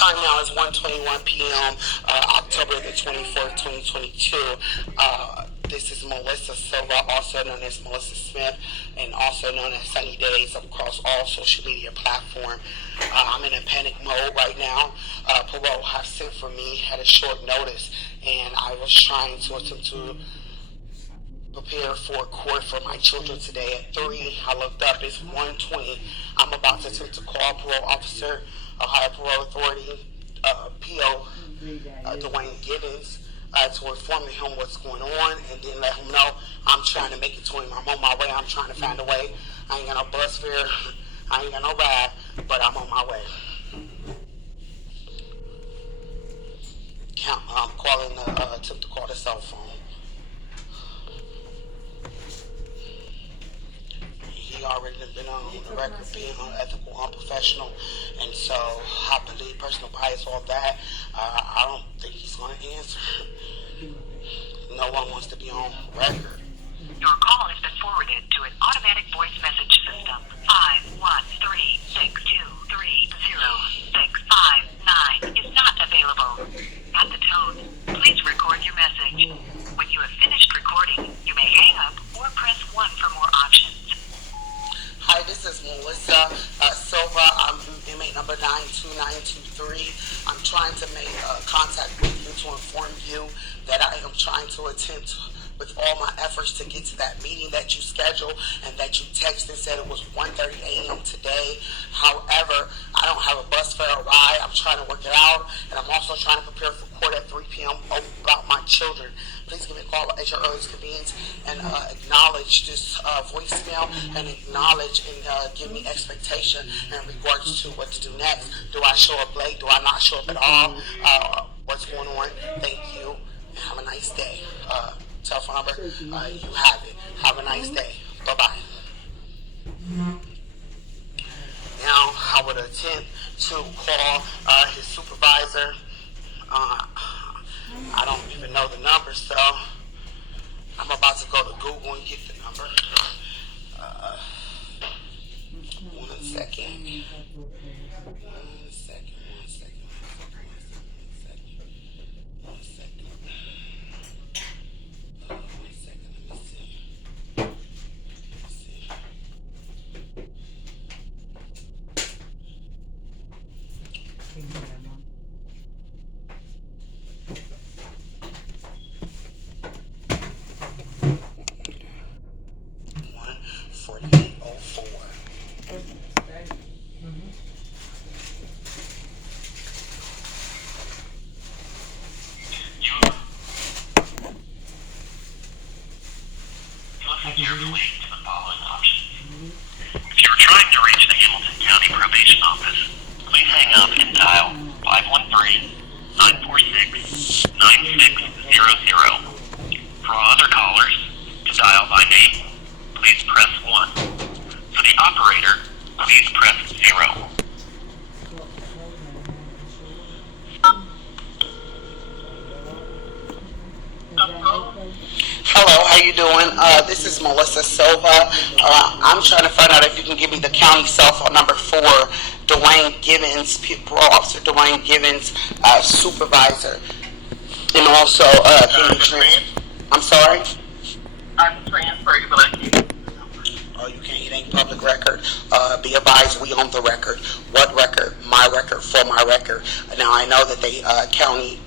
Time now is 1:21 p.m. October the 24th, 2022. This is Melissa Silva, also known as Melissa Smith, and also known as Sunny Days across all social media platforms. I'm in a panic mode right now. Parole has sent for me at a short notice, and I was trying to attempt to prepare for court for my children today at 3. I looked up, it's 1:20. I'm about to attempt to call parole officer, Ohio Parole Authority, PO, Dwayne Gibbons, to inform him what's going on, and then let him know I'm trying to make it to him. I'm on my way. I'm trying to find a way. I ain't got no bus fare. I ain't got no ride, but I'm on my way. I'm calling attempt to call the cell phone. He already been on the record being unethical, unprofessional, and so I believe personal bias, all that. I don't think he's going to answer. No one wants to be on record. Your call has been forwarded to an automatic voice message system. 513-623-0659 is not available. At the tone, please record your message. When you have finished recording, you may hang up or press 1 for more options. Hi, this is Melissa Silva. I'm inmate number 92923. I'm trying to make contact with you to inform you that I am trying to attempt with all my efforts to get to that meeting that you scheduled and that you texted and said it was 1:30 a.m. today. However, I don't have a bus fare or ride. I'm trying to work it out, and I'm also trying to prepare for court at 3 p.m. about my children. Please give me a call at your earliest convenience and acknowledge this voicemail and acknowledge and give me expectation in regards to what to do next. Do I show up late? Do I not show up at all? What's going on? Thank you, and have a nice day. Telephone number, you have it. Have a nice day. Bye-bye. Now, I would attempt to call his supervisor. I don't even know the number, so I'm about to go to Google and get the number. 1 second. Carefully to the following options. If you are trying to reach the Hamilton County Probation Office, please hang up and dial 513-946-9600. For all other callers, to dial by name, please press 1. For the operator, please press 0. Hello, how you doing? This is Melissa Silva. I'm trying to find out if you can give me the county cell phone number for Dwayne Gibbons, Parole Officer Dwayne Gibbons, supervisor. And also, I'm sorry? I can transfer you, but I can't. Oh, you can't. It ain't public record. Be advised, we own the record. What record? My record, for my record. Now, I know that the county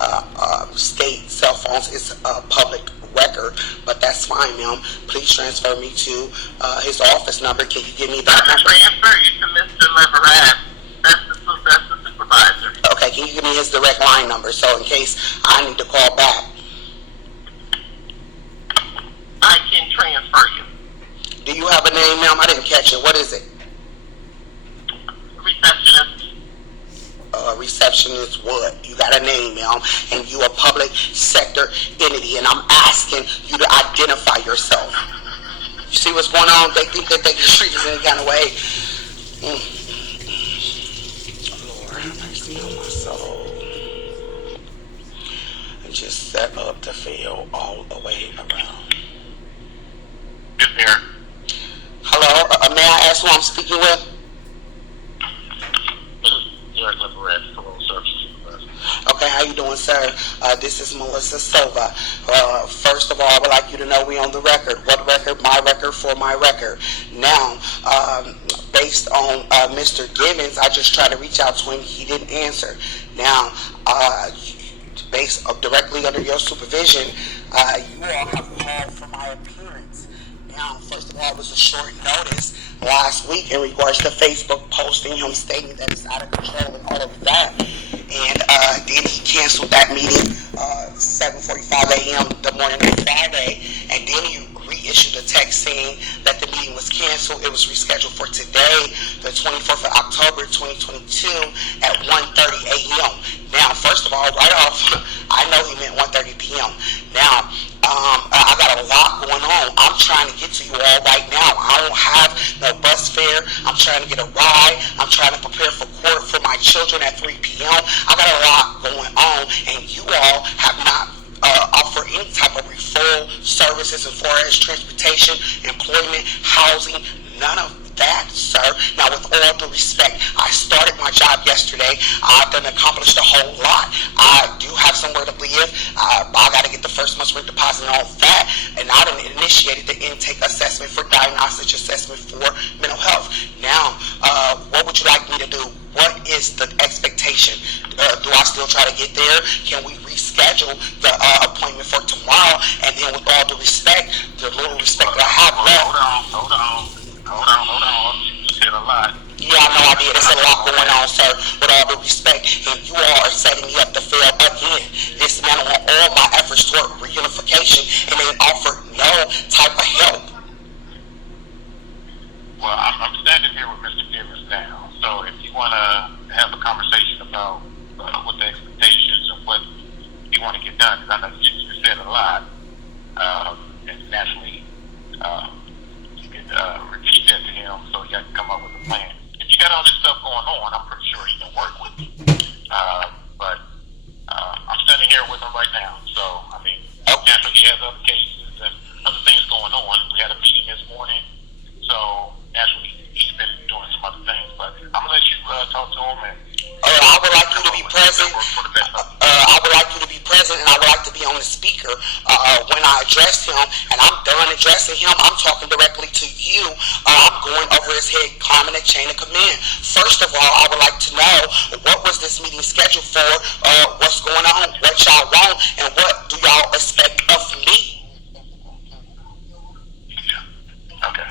state cell phones is public record, but that's fine, ma'am. Please transfer me to his office number. Can you give me that number? Transfer you to Mr. Leverett. That's the supervisor. Okay, can you give me his direct line number so in case I need to call back? I can transfer you. Do you have a name, ma'am? I didn't catch it. What is it? Receptionist. Receptionist what? You got a name, ma'am, and you a public sector entity, and I'm asking you to identify yourself. You see what's going on? They think that they can treat us any kind of way. Lord, have mercy on my soul. And just set up the field all the way around. Yes, here. Hello, may I ask who I'm speaking with? You're at Leverett Parole Services. doing, sir? This is Melissa Silva. First of all, I would like you to know we on the record. What record? My record for my record. Now, based on Mr. Givens, I just tried to reach out to him. He didn't answer. Now, based directly under your supervision, you all have called for my appearance. Now, first of all, it was a short notice last week in regards to Facebook posting him stating that it's out of control and all of that. And then he canceled that meeting 7:45 a.m. the morning of Friday. And then he reissued a text saying that the meeting was canceled. It was rescheduled for today, the 24th of October, 2022 at 1:30 a.m. Now, first of all, right off, I know he meant 1:30 p.m. Now, I got a lot going on. I'm trying to get to you all right now. I don't have no bus fare. I'm trying to get a ride. I'm trying to prepare for court for my children at 3 p.m. I got a lot going on, and you all have not offered any type of referral services as far as transportation, employment, housing, none of that, sir. Now, with all due respect, I started my job yesterday. I've done accomplished a whole lot. I do have somewhere to live. I got to get the first month's rent deposit and all that. And I done initiated the intake assessment for diagnostic assessment for mental health. Now, what would you like me to do? What is the expectation? Do I still try to get there? Can we reschedule the appointment for tomorrow? And then, with all due respect, the little respect that I have left. Hold on. You said a lot. Yeah, I know I did. There's a lot going on, sir. With all due respect, and you all are setting me up to fail again. Dismantle all my efforts toward reunification, and they offer no type of help. Well, I'm standing here with Mr. Givens now. So if you want to have a conversation about what the expectations and what you want to get done, because I know you said a lot, and naturally you can repeat that to him so he can come up with a plan. If you got all this stuff going on, I'm pretty sure he can work with you. But I'm standing here with him right now. So, I mean, naturally he has other cases and other things going on. We had a meeting this morning. So, naturally, he's been doing some other things. But I'm going to let you talk to him. And I would like you to be present. I would like you to be present, and I would like to be on the speaker when I address him. And I'm done addressing him. I'm talking directly to you. I'm going over his head, climbing the chain of command. First of all, I would like to know, what was this meeting scheduled for? What's going on? What y'all want? And what do y'all expect of me? Okay.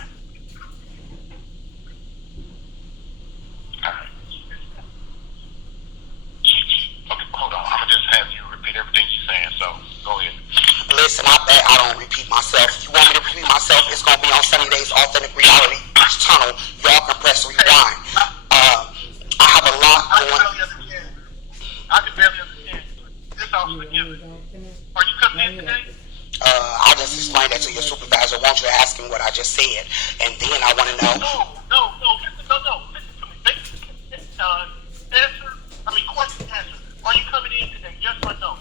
Okay, hold on. I'm going to just have you repeat everything you're saying, so go ahead. Listen, I bet I don't repeat myself. If you want me to repeat myself, it's going to be on Sunny Days Authentic Reality Tunnel. Y'all can press rewind. I have a lot going on. I can barely understand. This officer Givens. Are you coming in today? I just explained that to your supervisor. Won't you ask him what I just said? And then I want to know. No. Listen to me. Question answer. Are you coming in today? Yes or no?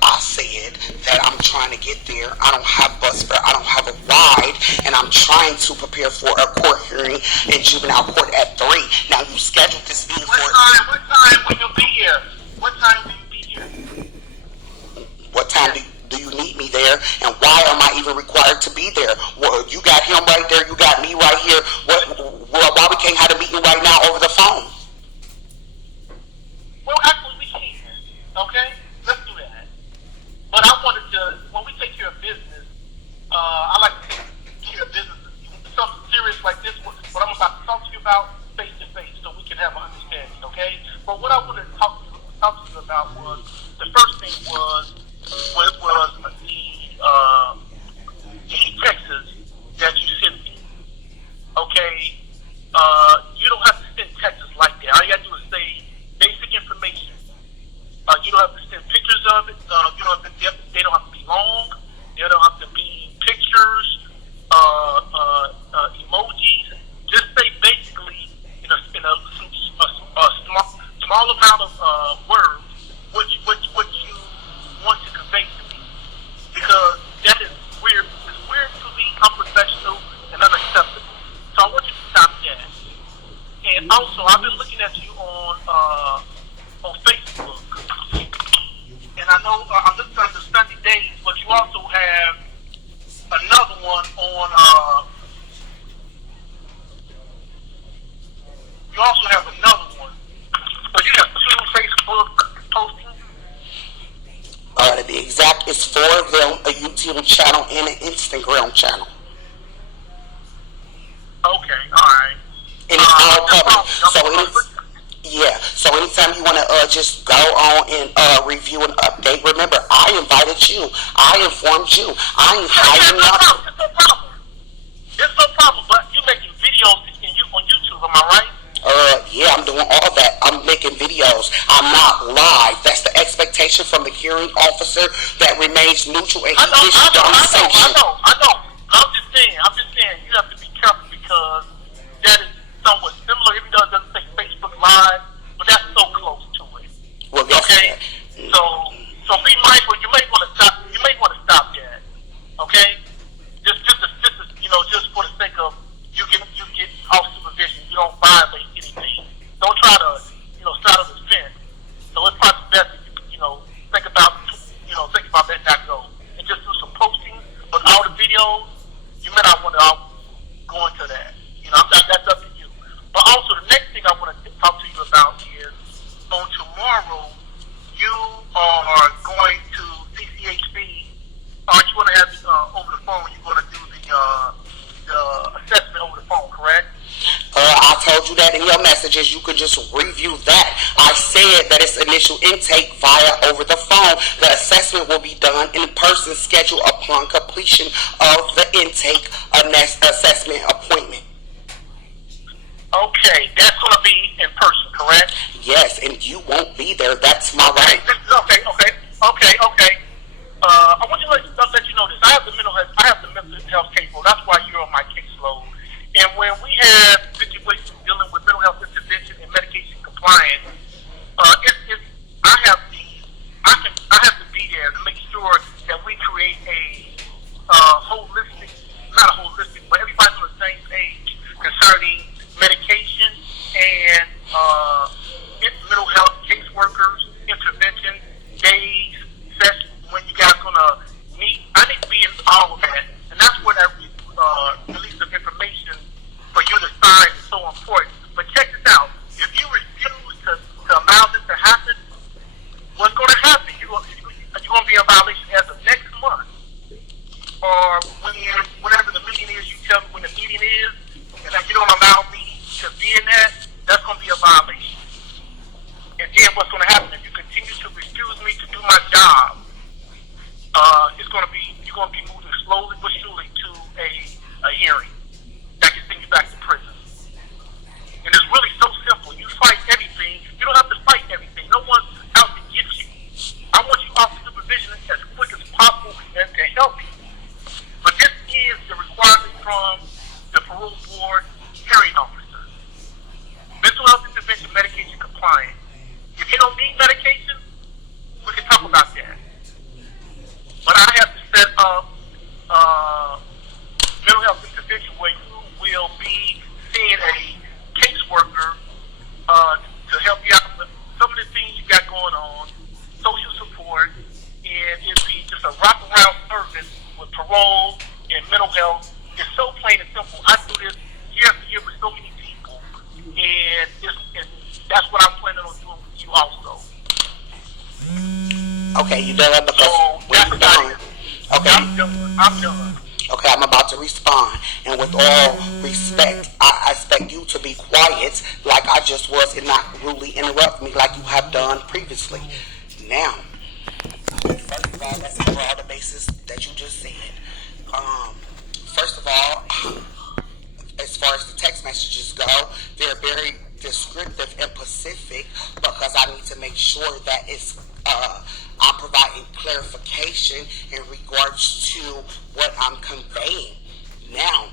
I said that I'm trying to get there. I don't have bus fare. I don't have a ride, and I'm trying to prepare for a court hearing in juvenile court at 3. Now, you scheduled this meeting for... What time will you be here? What time will you be here? What time do you need me there, and why am I even required to be there? Well, you got him right there. You got me right here. Why we can't have a meeting right now over the phone? Well, actually, we can. Okay? Let's do that. But I wanted to, when we take care of business, I like to take care of business. Something serious like this, what I'm about to talk to you about, face to face, so we can have an understanding, okay? But what I wanted to talk to you about was, the first thing was the Texas that you sent me. Okay? You don't have to send Texas like that. All you got to do is say basic information. You don't have to send pictures of it. You don't have to, they don't have to be long. They don't have to be pictures, emojis. Just say basically in a small amount of words what you want to convey to me, because that is weird. It's weird to me, unprofessional, and unacceptable. So I want you to stop that. And also, I've been looking at you on you. I informed you. I ain't hiding nothing. It's no problem. It's no problem. But you making videos on YouTube, am I right? Yeah, I'm doing all that. I'm making videos. I'm not live. That's the expectation from the hearing officer that remains neutral and I know. unsanctioned. I'm just saying, you have to be careful because that is somewhat similar, even though it doesn't say Facebook Live, but that's so close to it. Well, yes, okay? So be mindful. You may want to stop. You may want to stop that. Okay? Just just for the sake of you get off supervision. You don't violate anything. Don't try to straddle the fence. So it's probably best if you think about that not go and just do some posting. But all the videos, you may not want to go into that. That's up to you. But also the next thing I want to talk to you about is on tomorrow you are going to CCHB. Aren't you going to have over the phone? You're going to do the assessment over the phone, correct? I told you that in your messages. You could just review that. I said that it's initial intake via over the phone. The assessment will be done in person, scheduled upon completion of the intake assessment appointment. Okay, that's going to be in person, correct? Yes, and you won't be there. That's my right. Okay. I want to let you know this. I have the mental health caseload. That's why you're on my caseload. And when we have situations dealing with mental health intervention and medication compliance, I have to be there to make sure that we create but everybody's on the same page concerning medication and mental health caseworkers, intervention, days, sessions, when you guys gonna meet. I need to be in all of that. And that's where that release of information for you to sign is so important. But check this out. If you refuse to allow this to happen, what's going to happen? You're going to be in violation as of next month. Or whenever the meeting is, you tell me when the meeting is, and if you don't allow me to be in that, that's going to be a violation. And then what's going to happen if you continue to refuse me to do my job? You're going to be moving slowly but surely to a hearing that can send you back to prison. And it's really so simple. You fight everything. You don't have to fight everything. No one's out to get you. I want you off supervision as quick as possible and to help you. But this is the requirement from the parole board hearing officer. Mental health intervention, medication compliance. If you don't need medication, we can talk about that. But I have to set up mental health intervention where you will be seeing a caseworker to help you out with some of the things you got going on, social support, and it'll be just a wraparound service with parole and mental health. It's so plain and simple. I do this year after year with so many people, and that's what I'm planning on doing with you also. Okay, you done? Because that's we're done. Okay. I'm done. Okay, I'm about to respond. And with all respect, I expect you to be quiet like I just was and not rudely interrupt me like you have done previously. Now, first of all, let's cover all the bases that you just said. First of all, as far as the text messages go, they're very descriptive and specific because I need to make sure that I'm providing clarification in regards to what I'm conveying. Now,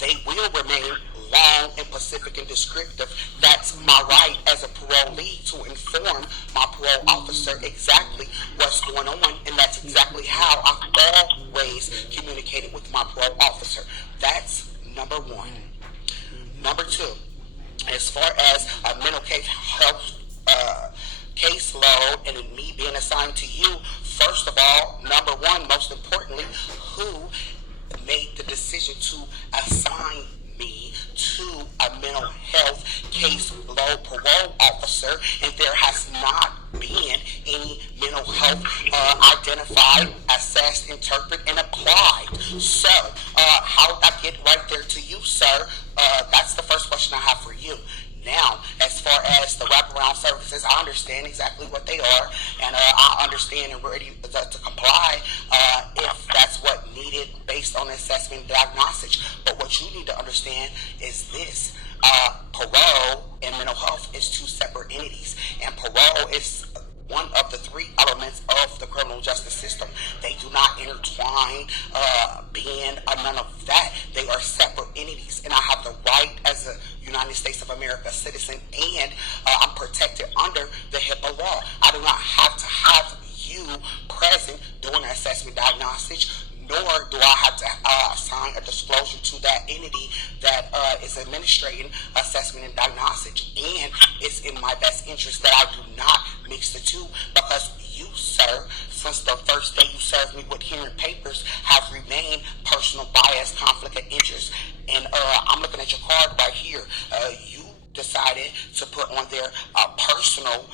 they will remain long and specific and descriptive. That's my right as a parolee to inform my parole officer exactly what's going on, and that's exactly how I've always communicated with my parole officer. That's number one. Number two, as far as a mental health caseload and me being assigned to you, first of all, number one, most importantly, who made the decision to assign me to a mental health caseload parole officer, and there has not been any mental health identified, assessed, interpreted, and applied. So, how did I get right there to you, sir? That's the first question I have for you. Now, as far as the wraparound services, I understand exactly what they are, and I understand and ready to comply understand is this. Parole and mental health is two separate entities, and parole is one of the three elements of the criminal justice system. They do not intertwine, being none of that. They are separate entities, and I have the right as a United States of America citizen, and I'm protected under the HIPAA law. I do not have to have you present during an assessment diagnosis, nor do I have to sign a disclosure to that entity that is administrating assessment and diagnosis. And it's in my best interest that I do not mix the two, because you, sir, since the first day you served me with hearing papers, have remained personal bias, conflict of interest. And I'm looking at your card right here. You decided to put on there personal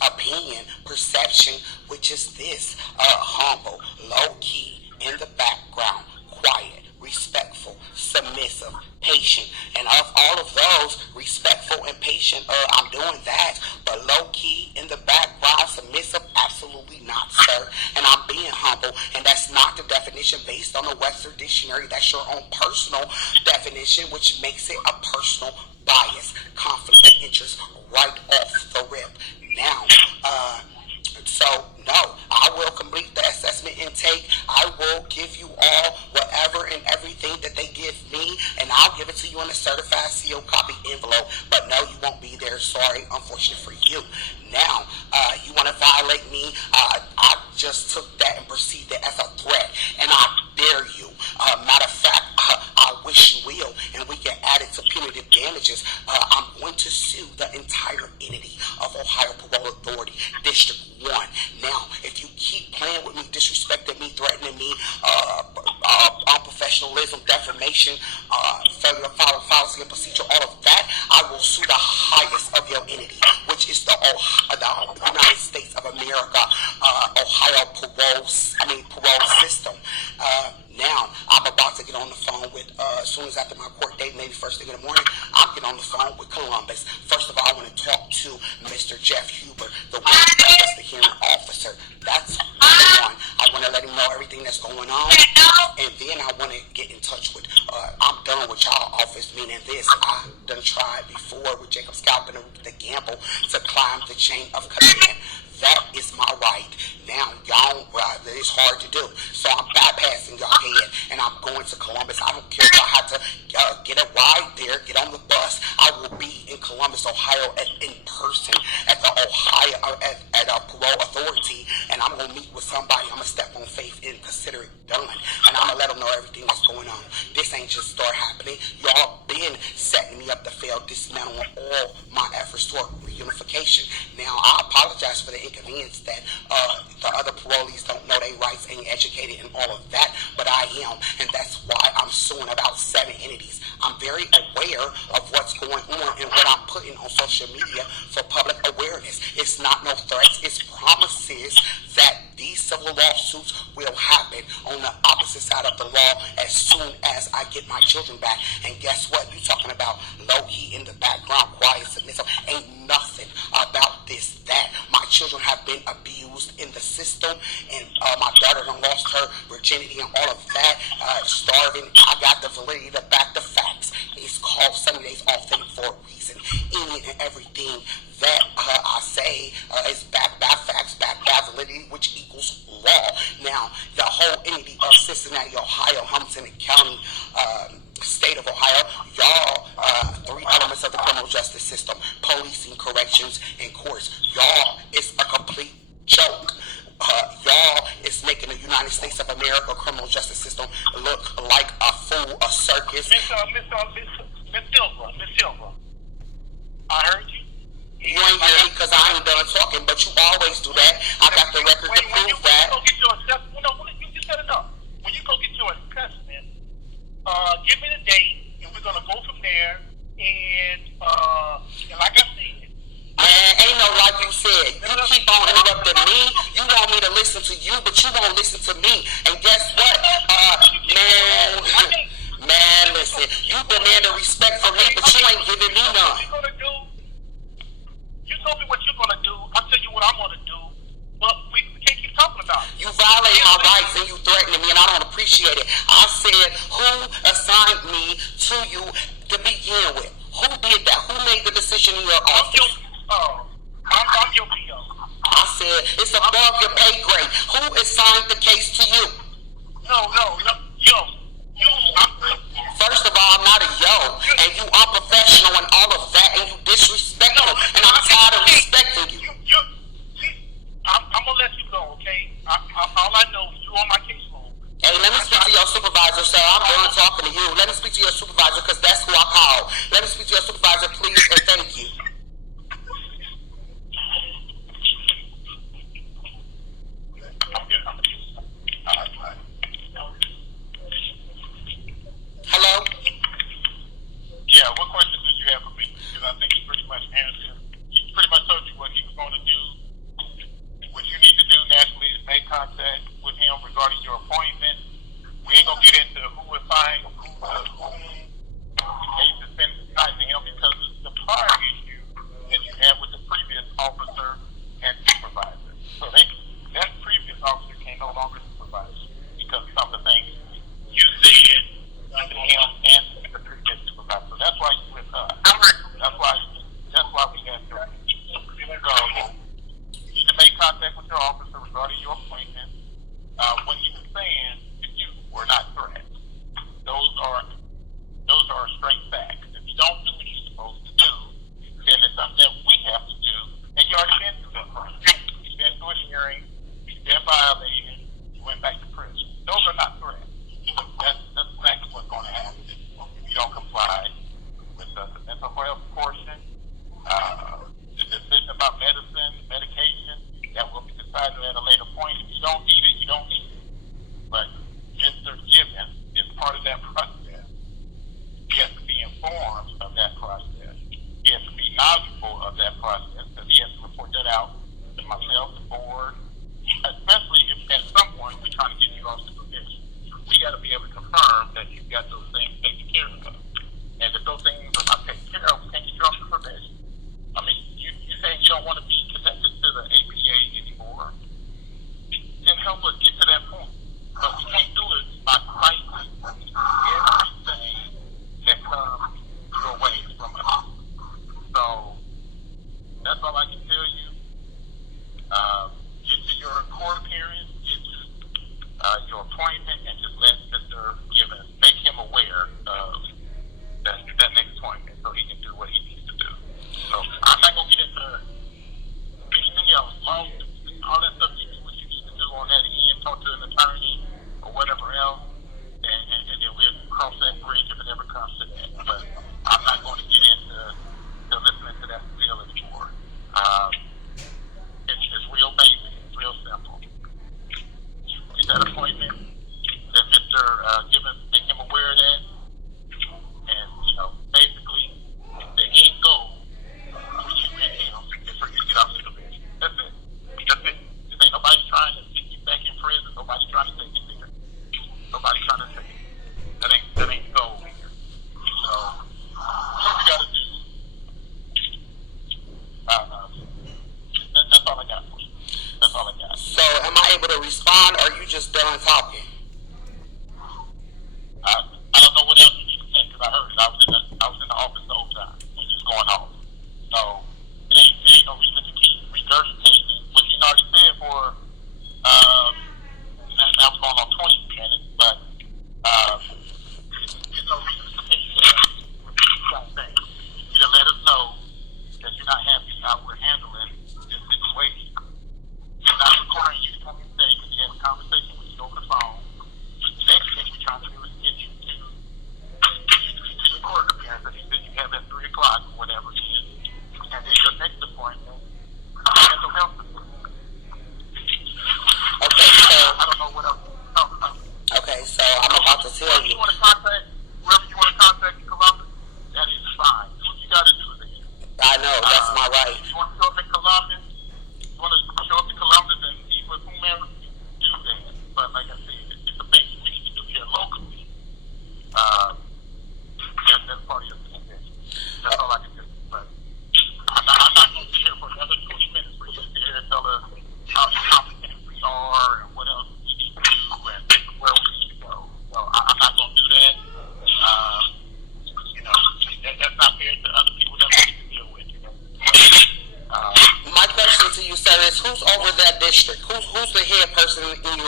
opinion, perception, which is this: humble, low-key, in the background, quiet, respectful, submissive, patient. And of all of those, respectful and patient, I'm doing that. But low-key, in the background, submissive, absolutely not, sir. And I'm being humble, and that's not the definition based on the Webster Dictionary. That's your own personal definition, which makes it a personal bias, conflict of interest, right off the rip. Now, so no, I will complete the assessment intake. I will give you all whatever and everything that they give me, and I'll give it to you in a certified sealed copy envelope. But no, you won't be there. Sorry, unfortunate for you. Now, you want to violate me? I just took that and perceived it as a threat, and I dare you. Matter of fact, I wish you will, and we can add it to punitive damages. I'm going to sue the entire entity of Ohio Parole Authority, District 1. Now, if you keep playing with me, disrespecting me, threatening me, unprofessionalism, defamation, failure to follow policy and procedure, all of that, I will sue the highest of your entity, which is the United States of America, Ohio parole system. Now, I'm about to get on the phone with, as soon as after my court date, maybe first thing in the morning, I'm getting on the phone with Columbus. First of all, I want to talk to Mr. Jeff Huber, the one that's the hearing officer. That's the one. I want to let him know everything that's going on. And then I want to get in touch with, I'm done with y'all office, meaning this. I've done tried before with Jacob Scalpin and the gamble to climb the chain of command. That is my right. Now, y'all, it's hard to do. So I'm bypassing y'all head, and I'm going to Columbus. I don't care if I have to get a ride there, get on the bus. I will be in Columbus, Ohio, in person at the Ohio at a parole authority, and I'm gonna meet with somebody. I'm gonna step on faith and consider it done, and I'm gonna let them know everything that's going on. This ain't just start happening. Y'all been setting me up to fail, dismantling all my efforts toward reunification. Now, I apologize for the inconvenience that the other parolees don't know their rights, ain't educated, and all of that, but I am, and that's why I'm suing about 7 entities. I'm very aware of what's going on and what I'm putting on social media for public awareness. It's not no threats, it's promises that these civil lawsuits will happen on the opposite side of the law as soon as I get my children back. And guess what? You talking about low-key in the background, quiet, submissive. Ain't nothing about this, that. My children have been abused in the system, and my daughter done lost her virginity and all of that, starving. I got the validity to back the facts. It's called 70 Days Authentic for a reason. Any and everything that I say is backed by facts, backed by validity, which equals law. Now, the whole entity of Cincinnati, Ohio, Hamilton County, state of Ohio, y'all, 3 elements of the criminal justice system: policing, corrections, and courts. Y'all, it's a complete joke. Y'all is making the United States of America criminal justice system look like a fool, a circus. Miss Silva, I heard you. You ain't hear me because I ain't done talking, but you always do that. I got the record to prove that. You said enough. When you go get your assessment, give me the date, and we're gonna go from there. And like I said, man, ain't no like you said. You keep on interrupting me. You want me to listen to you, but you won't listen to me. And guess what? Man, listen. You demand a respect from me, but you ain't giving me none. You told me what you're gonna do. I'll tell you what I'm gonna do. But we can't keep talking about it. You violate my rights and you threatening me, and I don't appreciate it. I said, who assigned me to you begin with? Who did that? Who made the decision in your I'm your, office? I'm your PO. I said it's above your pay grade. Who assigned the case to you? No, yo, you, First of all, I'm not a yo, and you unprofessional and all of that, and you disrespectful, and I'm tired of respecting you. I'm gonna let you go, okay? All I know is you on my case phone. Hey, let me speak to your supervisor, sir. I'm done talking to you. Let me speak to your supervisor, because that's who I call. Let me speak to your supervisor, please, and thank you. Hello? Yeah, what questions did you have for me? Because I think he pretty much answered. He pretty much told you what he was going to do. What you need to do naturally is make contact with him regarding your appointment. We ain't gonna get into who assigned who to whom,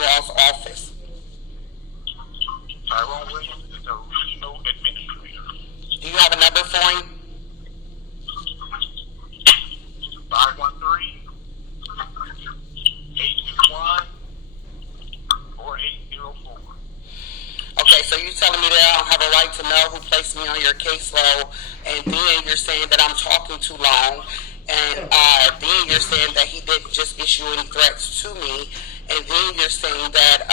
all's office? Tyrone Williams is the regional administrator. Do you have a number for him? 513-821-4804. Okay, so you're telling me that I don't have a right to know who placed me on your caseload, and then you're saying that I'm talking too long, and then you're saying that he didn't just issue any threats to me, and then you're saying that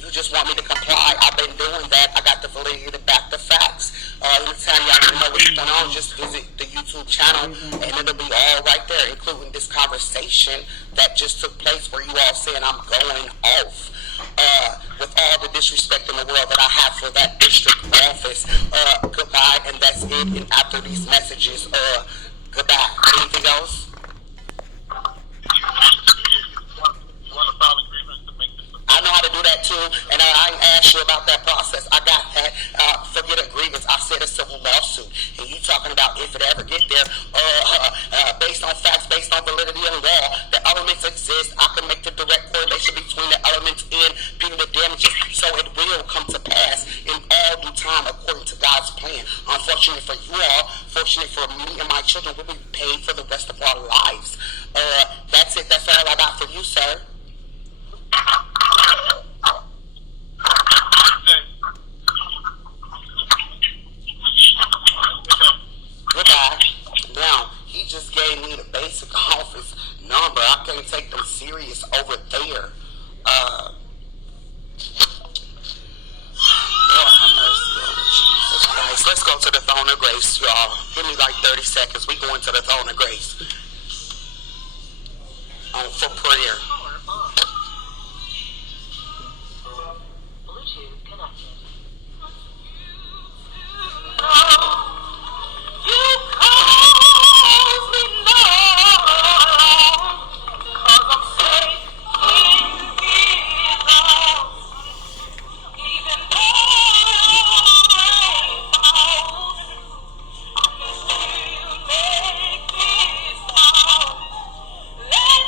you just want me to comply. I've been doing that. I got the validity to back the facts. Anytime y'all want to know what's going on, just visit the YouTube channel, and it'll be all right there, including this conversation that just took place where you all saying I'm going off. With all the disrespect in the world that I have for that district office. Goodbye, and that's it. And after these messages, goodbye. Anything else? Want to file agreements to make this I know how to do that too, and I ain't asked you about that process. I got that. Forget agreements. I said a civil lawsuit, and you talking about if it ever get there, based on facts, based on validity and law, the elements exist. I can make the direct correlation between the elements and punitive damages, so it will come to pass in all due time according to God's plan. Unfortunately for you all, fortunate for me and my children, we'll be paid for the rest of our lives. That's it. That's all I got for you, sir. Goodbye. Now, he just gave me the basic office number. I can't take them serious over there. Lord have mercy on Jesus Christ. Let's go to the throne of grace, y'all. Give me like 30 seconds. We going to the throne of grace. For prayer. Bluetooth connected. Let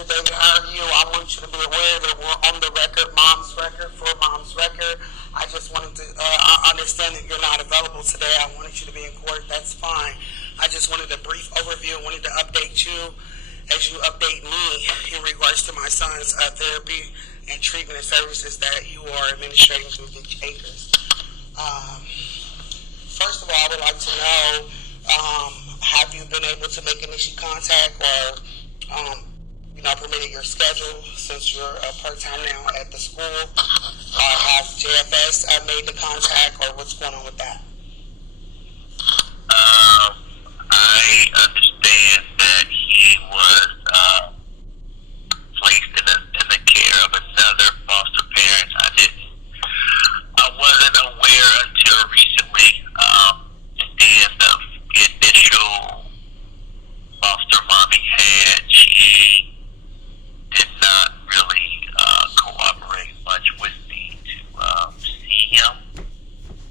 Mr. David, how are you? I want you to be aware that we're on the record, mom's record, for mom's record. I just wanted to understand that you're not available today. I wanted you to be in court. That's fine. I just wanted a brief overview and wanted to update you as you update me in regards to my son's therapy and treatment and services that you are administrating through the Acres. Um, First of all, I would like to know, have you been able to make initial contact or, permitted your schedule since you're part-time now at the school? Have JFS made the contact, or what's going on with that? I understand that he was placed in the care of another foster parent. I wasn't aware until recently. And then the initial foster mom he had, she did not really cooperate much with me to see him.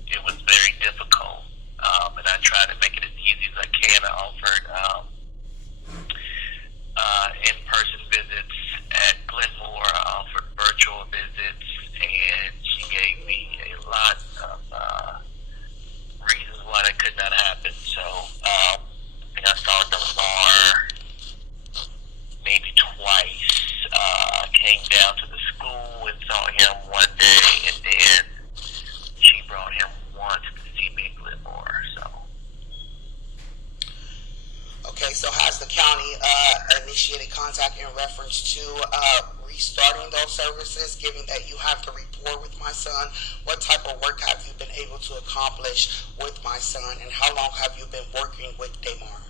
It was very difficult, and I tried to make it as easy as I can. I offered in-person visits at Glenmore. I offered virtual visits, and she gave me a lot of reasons why that could not happen. So I think I saw Delmar maybe twice. Came down to the school and saw him one day, and then she brought him once to see me in Glenmore. So. Okay, so has the county initiated contact in reference to restarting those services, given that you have to report with my son? What type of work have you been able to accomplish with my son, and how long have you been working with Damar?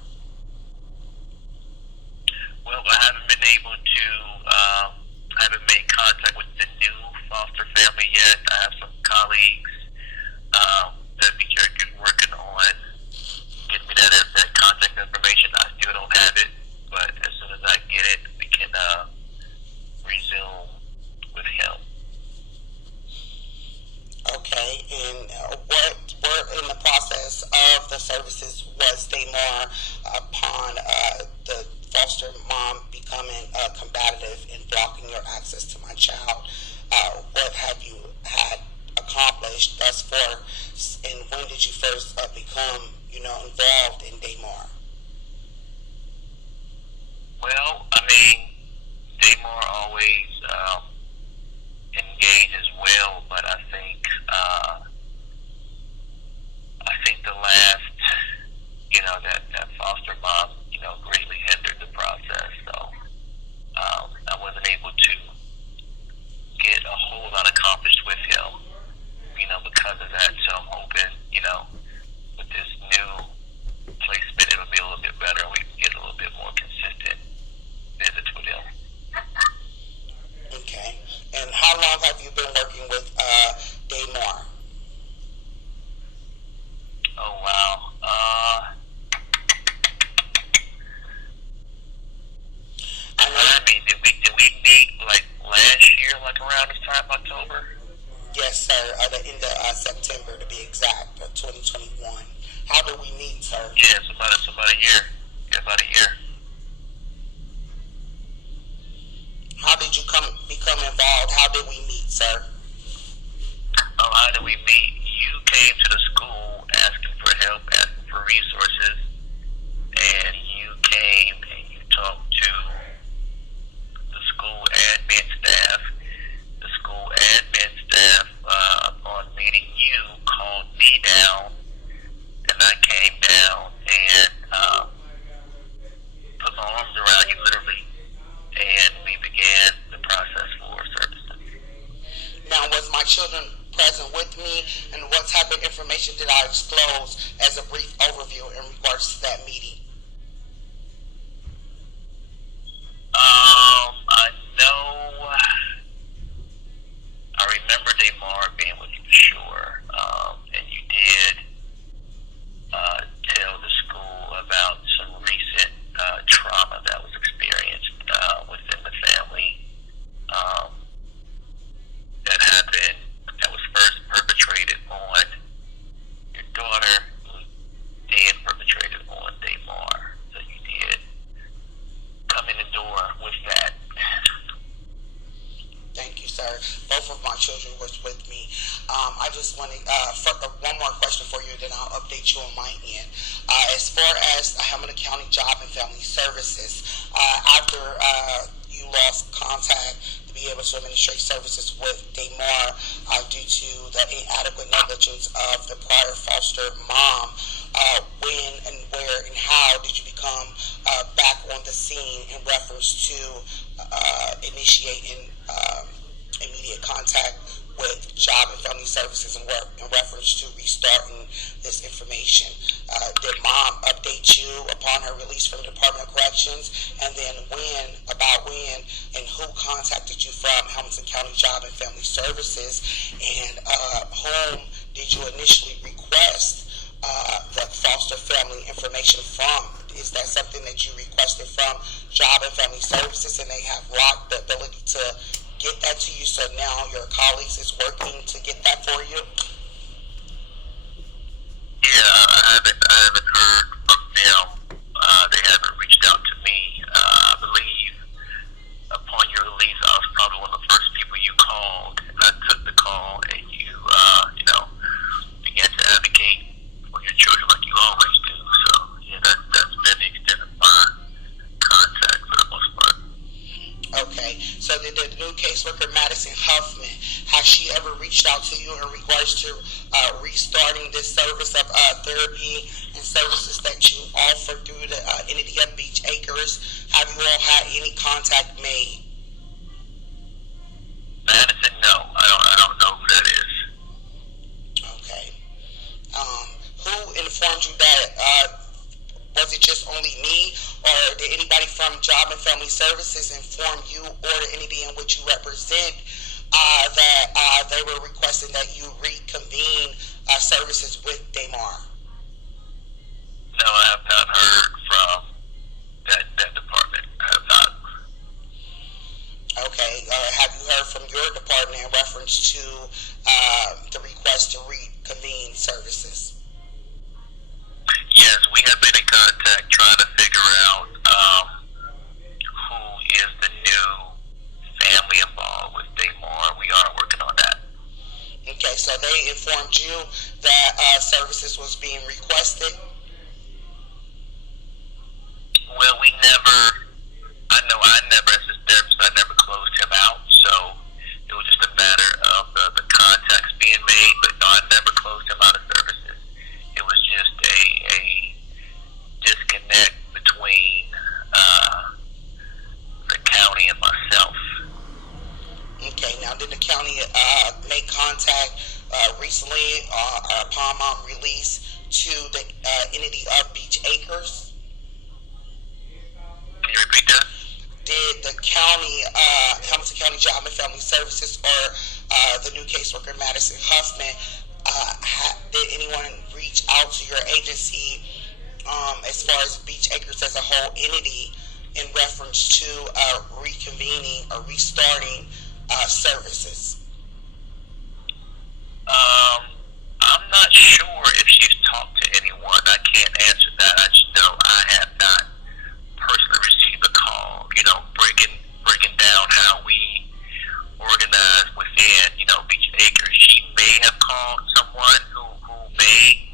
Well, I haven't been able to, I haven't made contact with the new foster family yet. I have some colleagues that be working on getting me that contact information. I still don't have it, but as soon as I get it, we can resume with him. Okay, and what were in the process of the services was Damar upon the foster mom becoming combative and blocking your access to my child? What have you had accomplished thus far, and when did you first become, involved in Damar? Well, I mean, Damar always engages well, but I think the last, that foster mom, greatly hindered the process. So I wasn't able to get a whole lot accomplished with him, because of that. So I'm hoping, with this new placement, it'll be a little bit better, and we can get a little bit more consistent visits with him. Okay, and how long have you been working with Damar? Oh, wow. I mean, did we meet like last year, like around this time, October? Yes, sir. The end of September, to be exact, 2021. How did we meet, sir? Yeah, it's about a year. Yeah, about a year. How did you become involved? How did we meet, sir? Oh, how did we meet? You came to the school asking for help, asking for resources, and you came and you talked to the school admin staff. The school admin staff, upon meeting you, called me down, and I came down and put my arms around you, literally, and we began the process for services. Now, was my children present with me, and what type of information did I disclose as a brief overview in regards to that meeting? I know, I remember Damar being with you for sure, and you did tell the school about some recent trauma that was experienced within the family that happened, that was first perpetrated on your daughter, then perpetrated on Damar. So you did come in the door with that, both of my children was with me. I just want to, one more question for you, then I'll update you on my end. As far as Hamilton County Job and Family Services, after you lost contact to be able to administrate services with Damar due to the inadequate negligence of the prior foster mom, when and where and how did you become back on the scene in reference to initiating immediate contact with Job and Family Services in reference to restarting this information? Did mom update you upon her release from the Department of Corrections? And then when, and who contacted you from Hamilton County Job and Family Services? And whom did you initially request the foster family information from? Is that something that you requested from Job and Family Services and they have locked the ability to get that to you, so now your colleagues is working to get that for you? Yeah, I haven't heard from them. They haven't reached out to me. I believe upon your release, I was probably one of the first people you called, and I took the call, and you began to advocate for your children like you always do. So yeah, that's been the extent of my contact for the most part. Okay, so did the new caseworker Madison Huffman, has she ever reached out to you in regards to restarting this service of therapy and services that you offer through the entity of Beach Acres? Have you all had any contact made? Madison, no, I don't know who that is. Okay. Who informed you that? Was it just only me, or did anybody from Job and Family Services inform you or the entity in which you represent that they were requesting that you reconvene services with Damar? No, I have not heard from that department. I have not. Okay. Have you heard from your department in reference to the request to reconvene services? Yes, we have been in contact trying to figure out who is the new family involved with Damar. We are working on that. Okay, so they informed you that services was being requested? Well, I never, as his therapist, I never closed him out, so it was just a matter of the contacts being made, but no, I never closed him out of services. It was just a disconnect between the county and myself. Okay, now did the county make contact recently upon mom release to the entity of Beach Acres? Can you repeat that? Did the county, Hamilton County Job and Family Services, or the new caseworker Madison Huffman, did anyone reach out to your agency as far as Beach Acres as a whole entity in reference to reconvening or restarting services? I'm not sure if she's talked to anyone. I can't answer that. I just know I have not personally received a call, breaking down how we organize within, Beach Acres. She may have called someone who may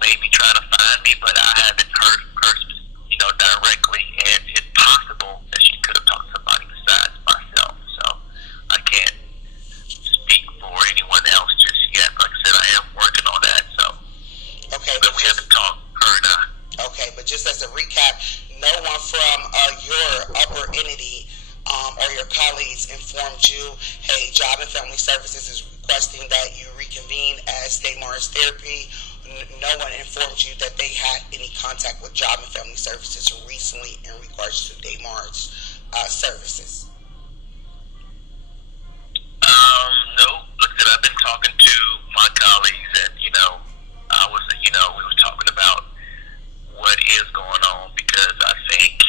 be trying to find me, but I haven't heard from her, directly, and it's possible that she could have talked to somebody besides myself. So I can't speak for anyone else just yet. Like I said, I am working on that. So, okay, but we haven't talked, her and I. Okay, but just as a recap, no one from your upper entity or your colleagues informed you, hey, Job and Family Services is requesting that you reconvene as Damar's therapy. No one informed you that they had any contact with Job and Family Services recently in regards to Damar's services. No. Look, I've been talking to my colleagues, and we were talking about what is going on, because I think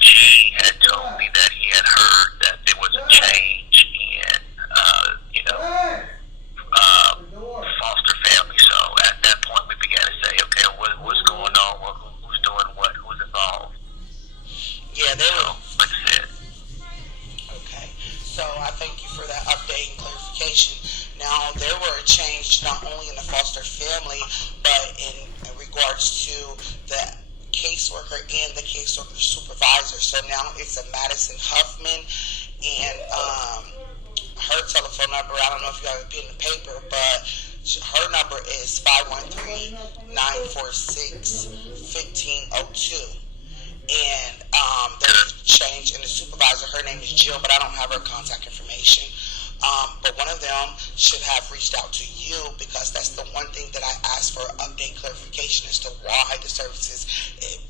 G had told me that he had heard that there was a change in foster family. So at that point, we began to say, okay, what's going on? Who's doing what? Who's involved? I thank you for that update and clarification. Now, there were a change not only in the foster family, but in regards to the caseworker and the caseworker supervisor. So now it's a Madison Huffman, and her telephone number, I don't know if you have a pen and paper, but her number is 513-946-1502. And there's a change in the supervisor. Her name is Jill, but I don't have her contact information. But one of them should have reached out to you, because that's the one thing that I asked for update clarification as to why the services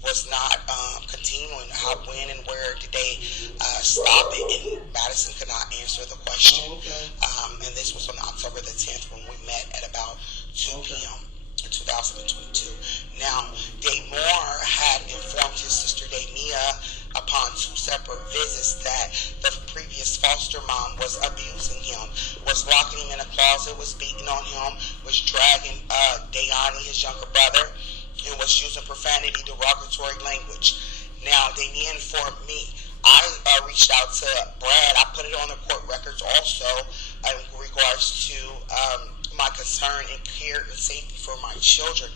was not continuing. How, when, and where did they stop it? And Madison could not answer the question. And this was on October the 10th when we met at about 2 p.m. 2022. Now, Damore had informed his sister Damia upon 2 separate visits that the previous foster mom was abusing him, was locking him in a closet, was beating on him, was dragging Dayani, his younger brother, and was using profanity, derogatory language. Now, Damia informed me. I reached out to Brad. I put it on the court records also in regards to my concern and care and safety for my children.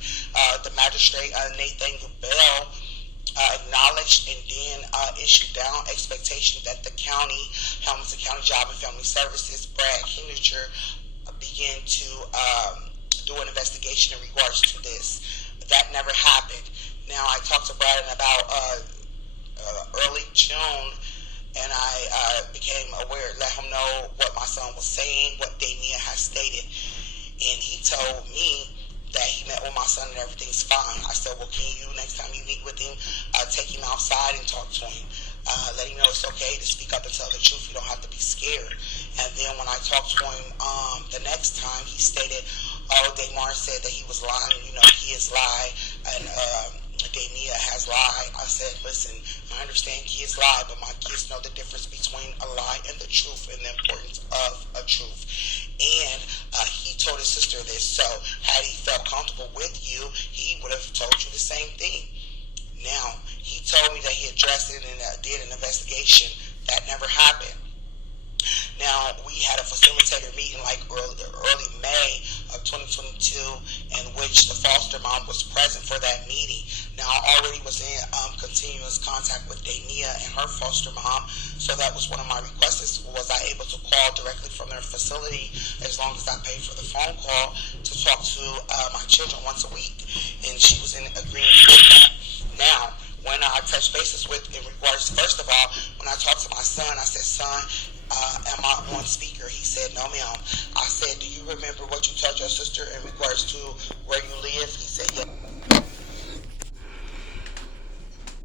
The magistrate, Nathaniel Bell, acknowledged and then issued down expectation that the county, Hamilton County Job and Family Services, Brad Henninger, begin to do an investigation in regards to this. That never happened. Now, I talked to Brad in about early June, and I became aware, let him know what my son was saying, what Damia has stated. And he told me that he met with my son and everything's fine. I said, well, can you, next time you meet with him, take him outside and talk to him. Let him know it's okay to speak up and tell the truth. You don't have to be scared. And then when I talked to him the next time, he stated, oh, Damar said that he was lying. You know, kids lie, and Damia has lied. I said, listen, I understand kids lie, but my kids know the difference between a lie and the truth, and the importance of a truth. And he told his sister this, so had he felt comfortable with you, he would have told you the same thing. Now, he told me that he addressed it and did an investigation. That never happened. Now, we had a facilitator meeting like early May of 2022, in which the foster mom was present for that meeting. Now, I already was in continuous contact with Damia and her foster mom, so that was one of my requests, was I able to call directly from their facility, as long as I paid for the phone call, to talk to my children once a week, and she was in agreement with that. Now, when I touched bases with, in regards, first of all, when I talked to my son, I said, son, am I on speaker? He said, no, ma'am. I said, do you remember what you told your sister in regards to where you live? He said, yeah.